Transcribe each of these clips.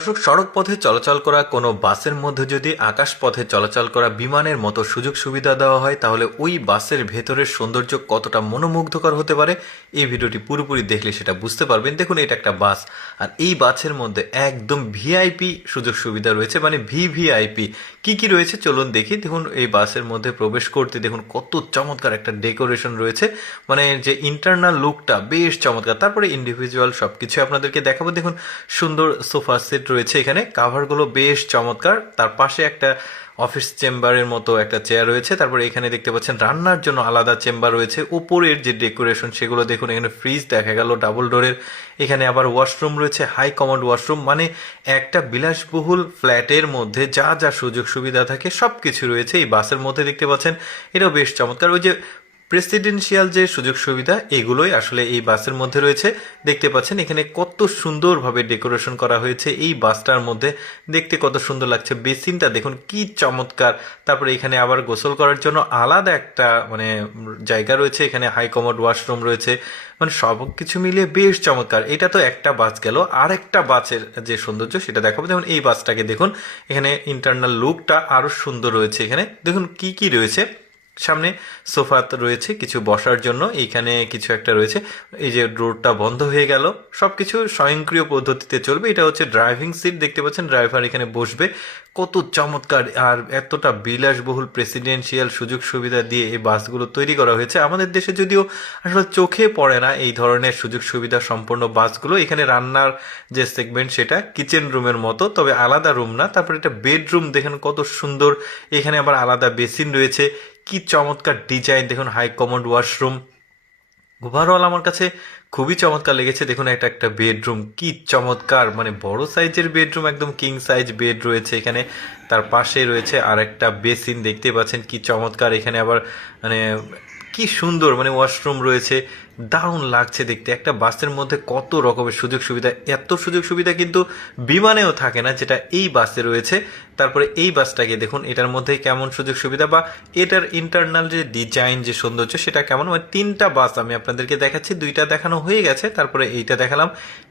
সড়ক পথে চলাচল করা কোনো বাসের মধ্যে যদি আকাশ পথে চলাচল করা বিমানের মতো সুযোগ সুবিধা দেওয়া হয় তাহলে ওই বাসের ভেতরের সৌন্দর্য কতটা মনোমুগ্ধকর হতে পারে এই ভিডিওটি পুরোপুরি দেখলে সেটা বুঝতে পারবেন। দেখুন, এটা একটা বাস, আর এই বাসের মধ্যে একদম ভিআইপি সুযোগ সুবিধা রয়েছে, মানে ভিভিআইপি কি কি রয়েছে চলুন দেখি। দেখুন, এই বাসের মধ্যে প্রবেশ করতে দেখুন কত চমৎকার একটা ডেকোরেশন রয়েছে, মানে যে ইন্টারনাল লুকটা বেশ চমৎকার। তারপরে ইন্ডিভিজুয়াল সবকিছু আপনাদেরকে দেখাবো। দেখুন, সুন্দর সোফা সেট রয়েছে, এখানে কাভারগুলো বেশ চমৎকার। তার পাশে একটা অফিস চেম্বারের মতো একটা চেয়ার রয়েছে। তারপরে এখানে দেখতে পাচ্ছেন রান্নার জন্য আলাদা চেম্বার রয়েছে। উপরের যে ডেকোরেশন সেগুলো দেখুন, এখানে ফ্রিজ দেখা গেল ডাবল ডোরের, এখানে আবার ওয়াশরুম রয়েছে, হাই কমোড ওয়াশরুম। মানে একটা বিলাসবহুল ফ্ল্যাটের মধ্যে যা যা সুযোগ সুবিধা থাকে সব কিছু রয়েছে এই বাসের মধ্যে দেখতে পাচ্ছেন। এটাও বেশ চমৎকার। ওই যে প্রেসিডেন্সিয়াল যে সুযোগ সুবিধা এগুলোই আসলে এই বাসের মধ্যে রয়েছে। দেখতে পাচ্ছেন এখানে কত সুন্দরভাবে ডেকোরেশন করা হয়েছে এই বাসটার মধ্যে, দেখতে কত সুন্দর লাগছে। বেসিনটা দেখুন কি চমৎকার। তারপরে এখানে আবার গোসল করার জন্য আলাদা একটা মানে জায়গা রয়েছে, এখানে হাই কমোড ওয়াশরুম রয়েছে। মানে সব কিছু মিলিয়ে বেশ চমৎকার। এটা তো একটা বাস গেল, আর একটা বাসের যে সৌন্দর্য সেটা দেখাবো। যেমন এই বাসটাকে দেখুন, এখানে ইন্টারনাল লুকটা আরো সুন্দর রয়েছে। এখানে দেখুন কি কি রয়েছে, সামনে সোফা রয়েছে কিছু বসার জন্য, এইখানে কিছু একটা রয়েছে। এই যে ডোরটা বন্ধ হয়ে গেল, সবকিছু স্বয়ংক্রিয় পদ্ধতিতে চলবে। এটা হচ্ছে ড্রাইভিং সিট, দেখতে পাচ্ছেন ড্রাইভার এখানে বসবে। কত চমৎকার আর এতটা বিলাসবহুল প্রেসিডেন্সিয়াল সুযোগ সুবিধা দিয়ে এই বাসগুলো তৈরি করা হয়েছে। আমাদের দেশে যদিও আসলে চোখে পড়ে না এই ধরনের সুযোগ সুবিধা সম্পন্ন বাসগুলো। এখানে রান্নার যে সেগমেন্ট সেটা কিচেন রুমের মতো, তবে আলাদা রুম না। তারপরে এটা বেডরুম দেখেন কত সুন্দর, এখানে আবার আলাদা বেসিন রয়েছে। কি চমৎকার ডিজাইন, দেখুন হাই কমোড ওয়াশরুম। ওভারঅল আমার কাছে খুবই চমৎকার লেগেছে। দেখুন এটা একটা বেডরুম, কি চমৎকার, মানে বড় সাইজের বেডরুম, একদম কিং সাইজ বেড রয়েছে এখানে। তার পাশে রয়েছে আর একটা বেসিন, দেখতে পাচ্ছেন কি চমৎকার। এখানে আবার মানে কি সুন্দর মানে ওয়াশরুম রয়েছে, দারুণ লাগছে দেখতে। একটা বাসের মধ্যে কত রকমের সুযোগ সুবিধা, এত সুযোগ সুবিধা কিন্তু বিমানেও থাকে না যেটা এই বাসে রয়েছে। তারপরে এই বাসটাকে দেখুন, এটার মধ্যে কেমন সুযোগ সুবিধা বা এটার ইন্টারনাল যে ডিজাইন যে সৌন্দর্য সেটা কেমন। মানে তিনটা বাস আমি আপনাদেরকে দেখাচ্ছি, দুইটা দেখানো হয়ে গেছে, তারপরে এইটা দেখালাম।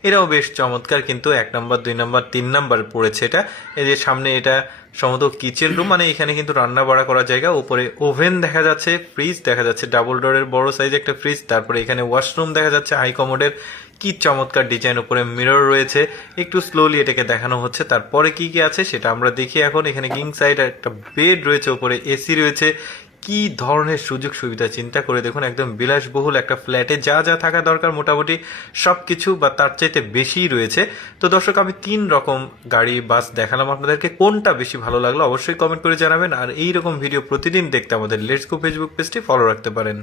এটাও বেশ চমৎকার, কিন্তু 1 নম্বর 2 নম্বর 3 নম্বর পড়েছে এটা। এই যে সামনে এটা সম্ভবত কিচেন রুম, মানে এখানে কিন্তু রান্না বাড়া করার জায়গা। উপরে ওভেন দেখা যাচ্ছে, ফ্রিজ দেখা যাচ্ছে, ডাবল ডোরের বড় সাইজ একটা ফ্রিজ। তারপরে এখানে ওয়াশরুম দেখা যাচ্ছে হাই কমোডের, কি চমৎকার ডিজাইন। উপরে মিরর রয়েছে, একটু স্লোলি এটাকে দেখানো হচ্ছে। তারপরে কি কি আছে সেটা আমরা দেখি এখন। এখানে কিং সাইড একটা বেড রয়েছে, উপরে এসি রয়েছে। কি ধরনের সুযোগ সুবিধা চিন্তা করে দেখুন, একদম বিলাসবহুল একটা ফ্ল্যাটে যা যা থাকা দরকার মোটামুটি সব কিছু বা তার চাইতে বেশিই রয়েছে। তো দর্শক, আমি 3 রকম গাড়ি বাস দেখালাম আপনাদেরকে, কোনটা বেশি ভালো লাগলো অবশ্যই কমেন্ট করে জানাবেন। আর এই রকম ভিডিও প্রতিদিন দেখতে আমাদের লেটস গো ফেসবুক পেজটি ফলো রাখতে পারেন।